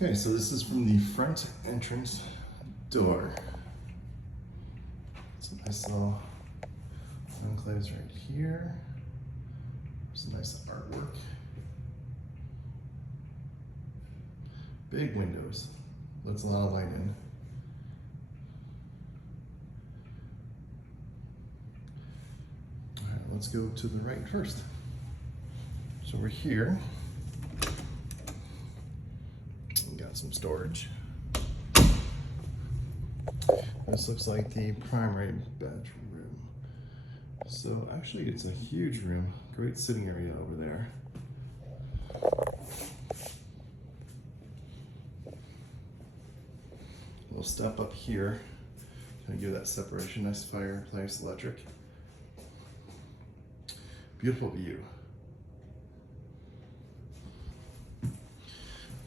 Okay, so this is from the front entrance door. It's a nice little enclaves right here. Some nice artwork. Big windows, lets a lot of light in. All right, let's go to the right first. So we're here. We got some storage. This looks like the primary bedroom. So actually it's a huge room, great sitting area over there. We'll step up here, kind of give that separation, nice fireplace, electric. Beautiful view. I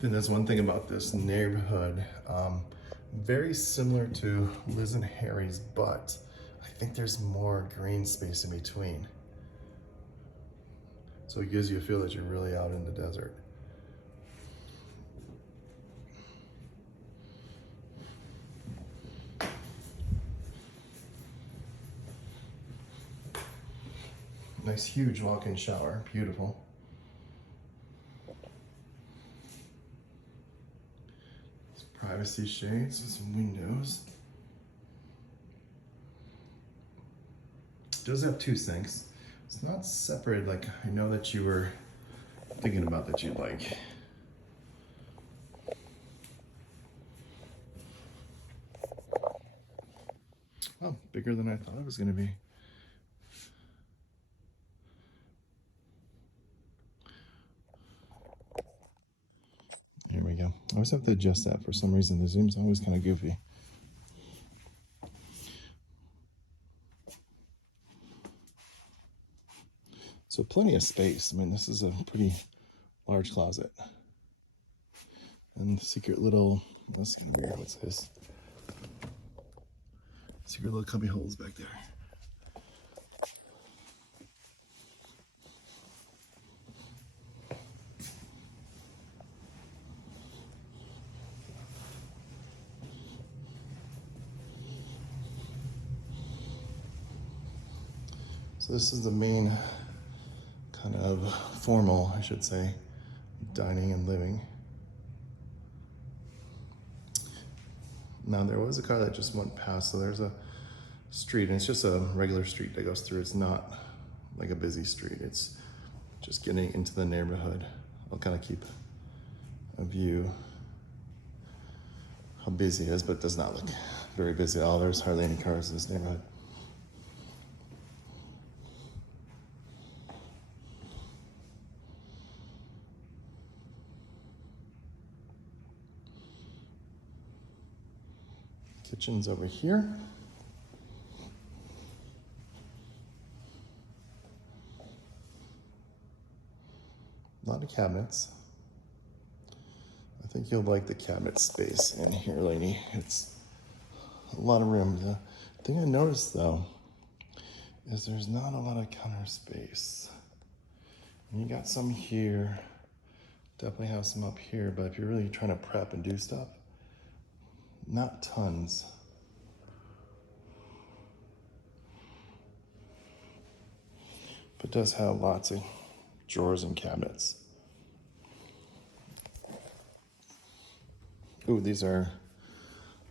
think that's one thing about this neighborhood. Very similar to Liz and Harry's, but I think there's more green space in between. So it gives you a feel that you're really out in the desert. Nice huge walk-in shower, beautiful. Some privacy shades and some windows. It does have two sinks. It's not separated like I know that you were thinking about that you'd like. Oh, bigger than I thought it was gonna be. Here we go. I always have to adjust that for some reason. The zoom's always kind of goofy. So plenty of space. I mean, this is a pretty large closet. And the secret little, that's gonna be weird, what's this? Secret little cubby holes back there. So this is the main kind of formal, I should say, dining and living. Now there was a car that just went past, so there's a street, and it's just a regular street that goes through. It's not like a busy street. It's just getting into the neighborhood. I'll kind of keep a view how busy it is, but it does not look very busy at all. There's hardly any cars in this neighborhood. Kitchen's over here. A lot of cabinets. I think you'll like the cabinet space in here, lady. It's a lot of room. The thing I noticed though is there's not a lot of counter space. And you got some here, definitely have some up here, but if you're really trying to prep and do stuff, not tons. But it does have lots of drawers and cabinets. Ooh, these are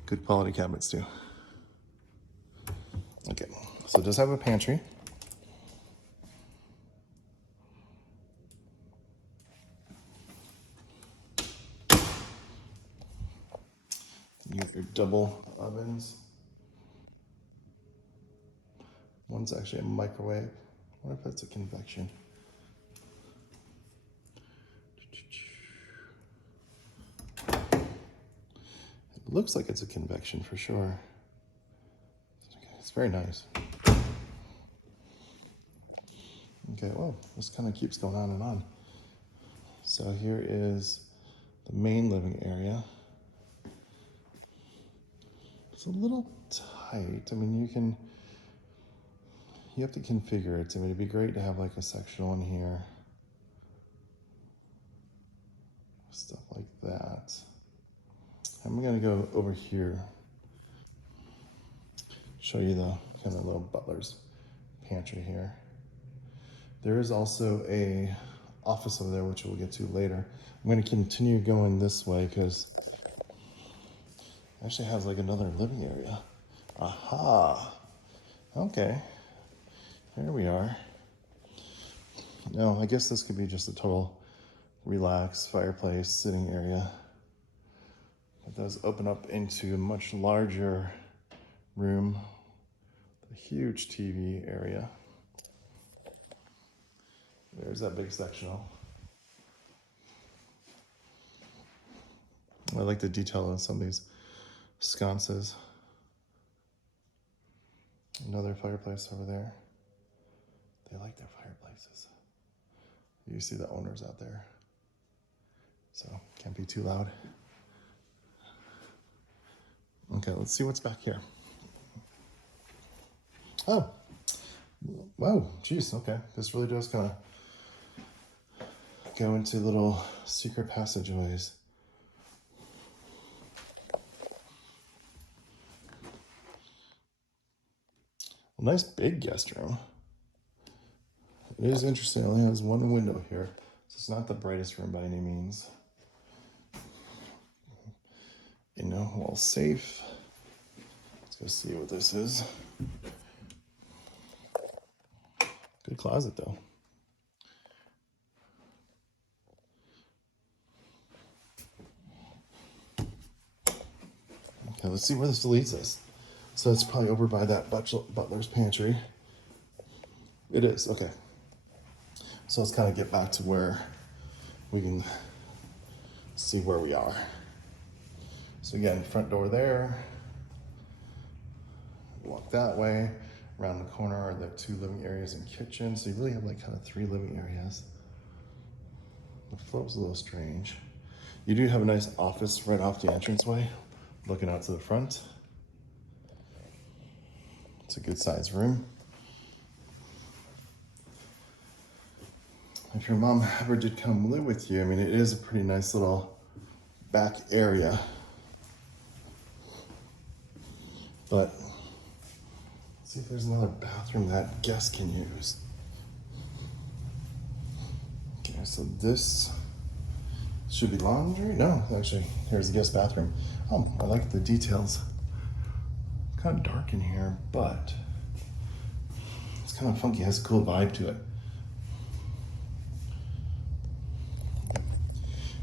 good quality cabinets too. Okay, so it does have a pantry. You got your double ovens. One's actually a microwave. I wonder if that's a convection. It looks like it's a convection for sure. It's very nice. Okay, well, this kind of keeps going on and on. So here is the main living area. It's a little tight. I mean, you have to configure it. I mean, it'd be great to have like a sectional in here. Stuff like that. I'm gonna go over here, show you the kind of little butler's pantry here. There is also a office over there, which we'll get to later. I'm gonna continue going this way because it actually has like another living area. Aha, okay, here we are. Now, I guess this could be just a total relaxed fireplace sitting area. It does open up into a much larger room, a huge TV area. There's that big sectional. I like the detail on some of these sconces. Another fireplace over there. They like their fireplaces. You see the owners out there. So, can't be too loud. Okay, let's see what's back here. Oh, wow, geez, okay. This really does kind of go into little secret passageways. A nice big guest room. It is interesting, it only has one window here, so it's not the brightest room by any means. You know, well, safe. Let's go see what this is. Good closet, though. Okay, let's see where this leads us. So it's probably over by that butler's pantry. It is, okay. So let's kind of get back to where we can see where we are. So again, front door there. Walk that way. Around the corner are the 2 living areas and kitchen. So you really have like kind of 3 living areas. The flow's a little strange. You do have a nice office right off the entranceway, looking out to the front. It's a good sized room. If your mom ever did come live with you, I mean, it is a pretty nice little back area. But let's see if there's another bathroom that guests can use. Okay, so this should be laundry. No, actually, here's the guest bathroom. Oh, I like the details. Kind of dark in here, but it's kind of funky. It has a cool vibe to it.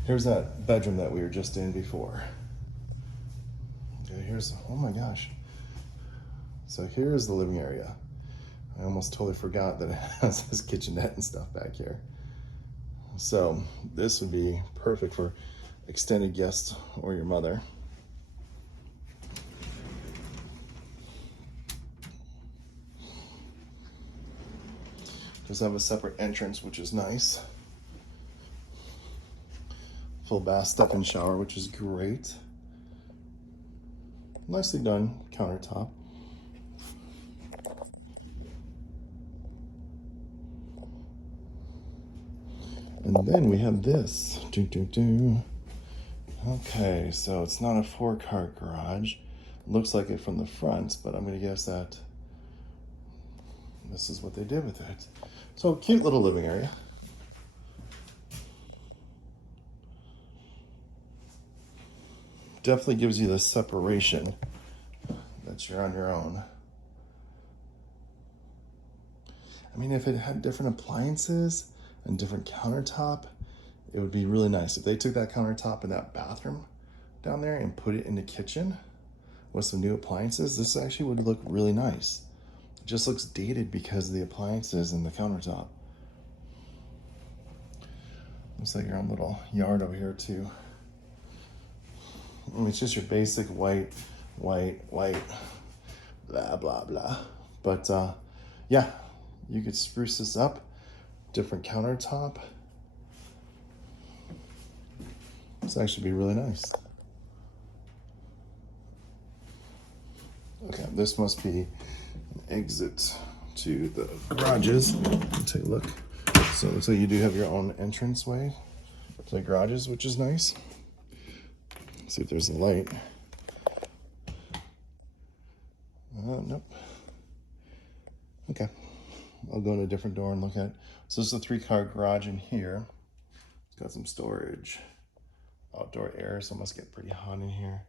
Here's that bedroom that we were just in before. Okay, here's, oh my gosh. So here's the living area. I almost totally forgot that it has this kitchenette and stuff back here. So this would be perfect for extended guests or your mother. Does have a separate entrance, which is nice. Full bath, step-in shower, which is great. Nicely done countertop. And then we have this. Okay, so it's not a 4-car garage. Looks like it from the front, but I'm gonna guess that this is what they did with it. So cute little living area. Definitely gives you the separation that you're on your own. I mean, if it had different appliances and different countertop, it would be really nice. If they took that countertop in that bathroom down there and put it in the kitchen with some new appliances, this actually would look really nice. It just looks dated because of the appliances and the countertop. Looks like your own little yard over here too. I mean, it's just your basic white, blah, blah, blah. But yeah, you could spruce this up, different countertop. This actually be really nice. Okay, this must be an exit to the garages. Let's take a look. So it looks like you do have your own entranceway to the garages, which is nice. See if there's a light. Nope. Okay. I'll go to a different door and look at it. So this is a 3-car garage in here. It's got some storage. Outdoor air, so it must get pretty hot in here.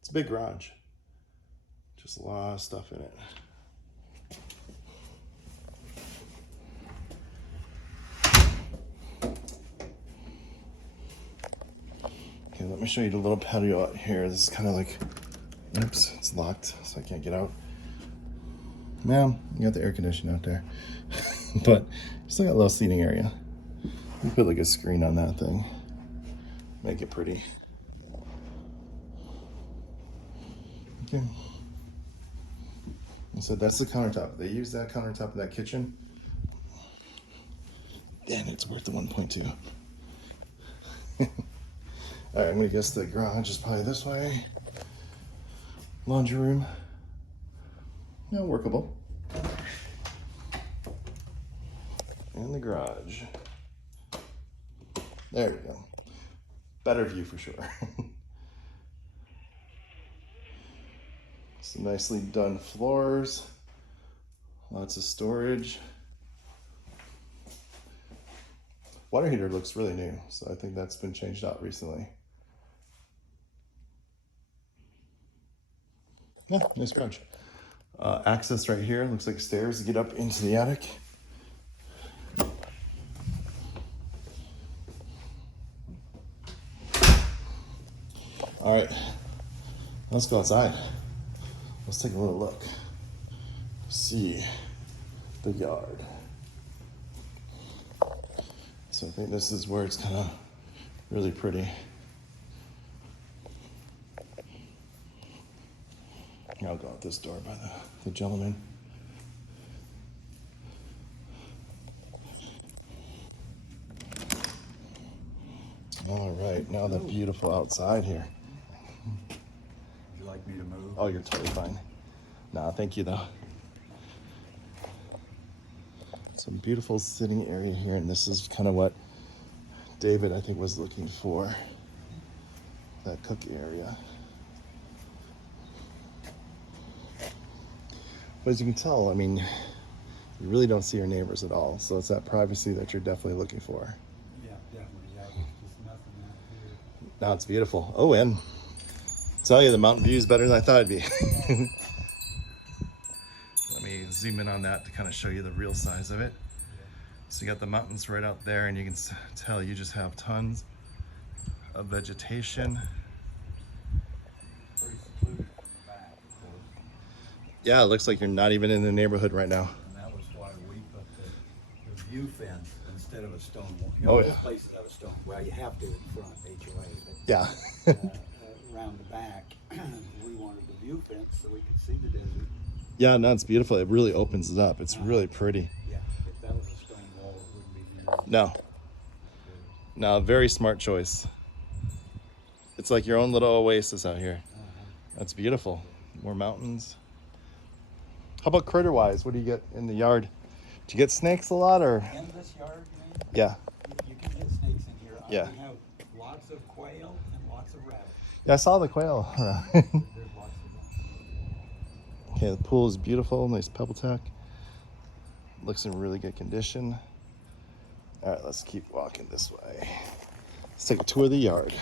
It's a big garage. Just a lot of stuff in it. Okay, let me show you the little patio out here. This is kind of like, oops, it's locked, so I can't get out. Now, you got the air conditioning out there. But you still got a little seating area. You put like a screen on that thing. Make it pretty. Okay. So that's the countertop. They use that countertop in that kitchen. And it's worth the 1.2. All right, I'm gonna guess the garage is probably this way. Laundry room. Yeah, workable. And the garage. There you go. Better view for sure. Some nicely done floors. Lots of storage. Water heater looks really new, so I think that's been changed out recently. Yeah, nice garage. Access right here, looks like stairs to get up into the attic. All right, let's go outside. Let's take a little look. See the yard. So I think this is where it's kind of really pretty. I'll go out this door by the gentleman. All right, now the beautiful outside here. Would you like me to move? Oh, you're totally fine. Nah, thank you though. Some beautiful sitting area here, and this is kind of what David, I think, was looking for. That cook area. But as you can tell, I mean, you really don't see your neighbors at all. So it's that privacy that you're definitely looking for. Yeah, definitely. Yeah, there's just nothing out here. Now it's beautiful. Oh, and I'll tell you, the mountain view is better than I thought it'd be. Let me zoom in on that to kind of show you the real size of it. So you got the mountains right out there, and you can tell you just have tons of vegetation. Pretty secluded from the back, of course. Yeah, it looks like you're not even in the neighborhood right now. And that was why we put the view fence instead of a stone wall. You Oh, know, yeah. most places have a stone. Well, you have to in front, HOA, but Yeah. around the back, we wanted the view fence so we could see the desert. Yeah, no, it's beautiful. It really opens it up. It's really pretty. Yeah, if that was a stone wall, it wouldn't be used. No. No, very smart choice. It's like your own little oasis out here. That's beautiful. More mountains. How about critter-wise? What do you get in the yard? Do you get snakes a lot, or? In this yard, you mean? Yeah. You can get snakes in here. Yeah. We have lots of quail and lots of rabbits. Yeah, I saw the quail. There's lots of them. Okay, the pool is beautiful. Nice pebble tech. Looks in really good condition. All right, let's keep walking this way. Let's take a tour of the yard.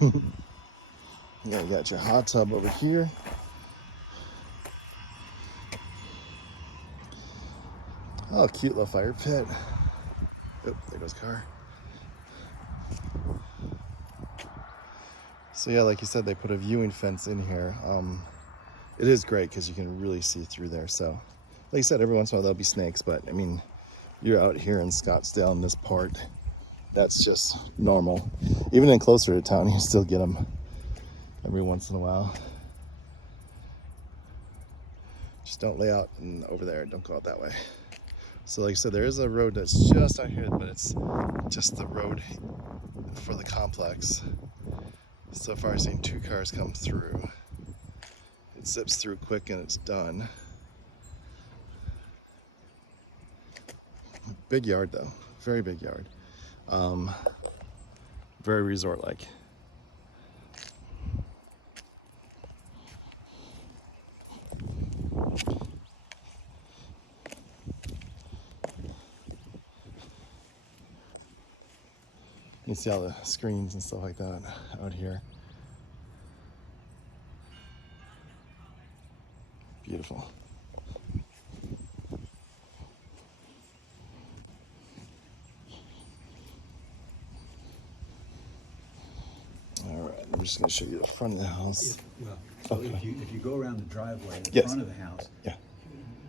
Yeah, you got your hot tub over here. Oh, cute little fire pit. Oh, there goes car. So yeah, like you said, they put a viewing fence in here. It is great because you can really see through there. So, like you said, every once in a while there'll be snakes, but I mean, you're out here in Scottsdale in this part. That's just normal. Even in closer to town, you still get them every once in a while. Just don't lay out over there. Don't go out that way. So like I said, there is a road that's just out here, but it's just the road for the complex. So far I've seen 2 cars come through. It zips through quick and it's done. Big yard though, very big yard. Very resort-like. You can see all the screens and stuff like that out here. Beautiful. All right, I'm just going to show you the front of the house. So if you go around the driveway, the Yes. front of the house, Yeah,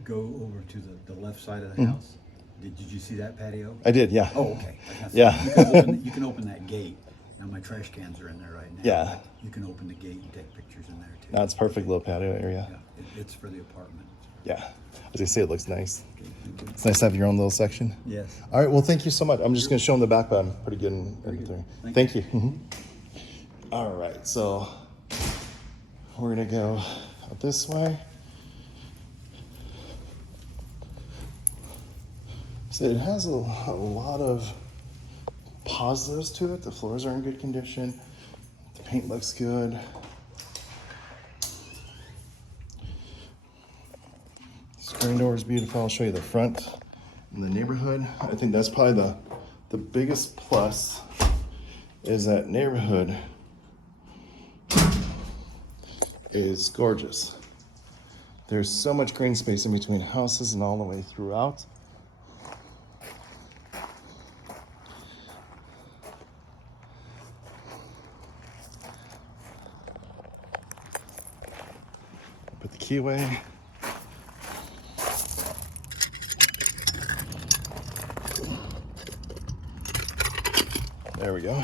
go over to the left side of the house. Did you see that patio? I did. Yeah. Oh, okay. Yeah. You can open that gate. Now my trash cans are in there right now. Yeah. but you can open the gate and take pictures in there too. Now it's perfect little patio area. Yeah, it's for the apartment. Yeah. As I say, it looks nice. Okay, thank you. It's nice to have your own little section. Yes. All right. Well, thank you so much. I'm just going to show them the back, but I'm pretty good in Very good. everything. Thank Thank you. All right. So we're going to go out this way. So it has a lot of positives to it. The floors are in good condition. The paint looks good. Screen door is beautiful. I'll show you the front and the neighborhood. I think that's probably the biggest plus is that neighborhood is gorgeous. There's so much green space in between houses and all the way throughout. Put the key away. There we go.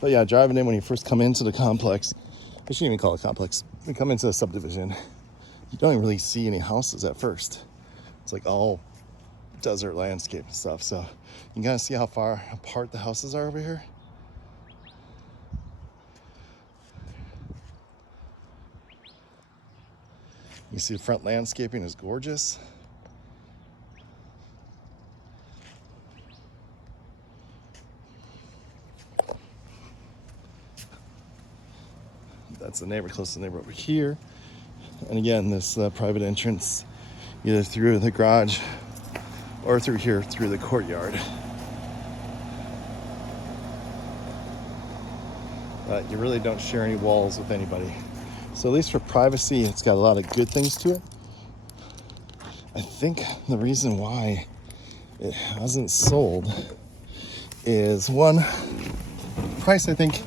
But yeah, driving in when you first come into the complex, I shouldn't even call it a complex. We come into a subdivision, you don't even really see any houses at first. It's like all desert landscape and stuff. So you can kind of see how far apart the houses are over here. You see the front landscaping is gorgeous. That's the neighbor, close to the neighbor over here. And again, this private entrance, either through the garage or through here, through the courtyard. You really don't share any walls with anybody. So at least for privacy, it's got a lot of good things to it. I think the reason why it hasn't sold is one, price I think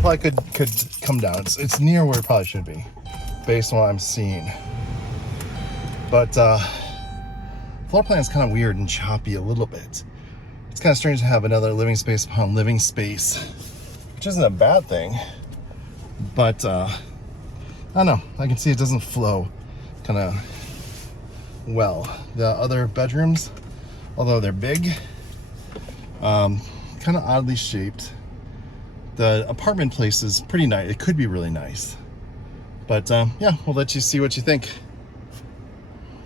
probably could come down. It's near where it probably should be, based on what I'm seeing. But floor plan is kind of weird and choppy a little bit. It's kind of strange to have another living space upon living space, which isn't a bad thing. But I don't know. I can see it doesn't flow kind of well. The other bedrooms, although they're big, kind of oddly shaped. The apartment place is pretty nice. It could be really nice. But yeah, we'll let you see what you think.